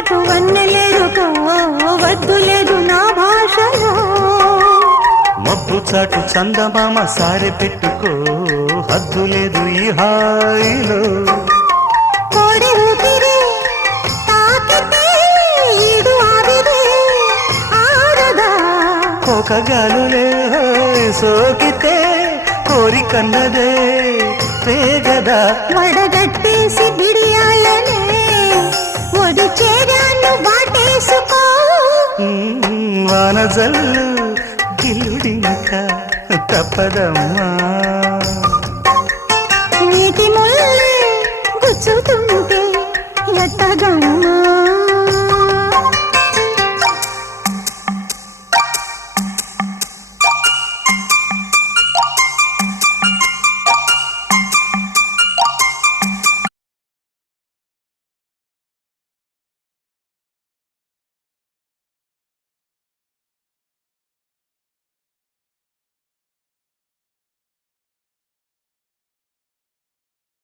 చాటు వన్నెలేరుకో వద్దు లేదు నా భాషలో మబ్బు చాటు చందమామ సారె పెట్టుకో హద్దు లేదు ఈ హాయిలో కోడి ఊపిరి తాకితే ఈడు ఆవిరి ఆరదా కోకగాలులే సోకితే కోరికన్నదే పేగదా వడగట్టేసి బిడియాలనే ఒడి చేరాను వాటేసుకో వానజల్లు గిల్లుడింక తప్పదమ్మా నీతి ముల్లే గుచ్చుతుంటే ఎట్టగమ్మా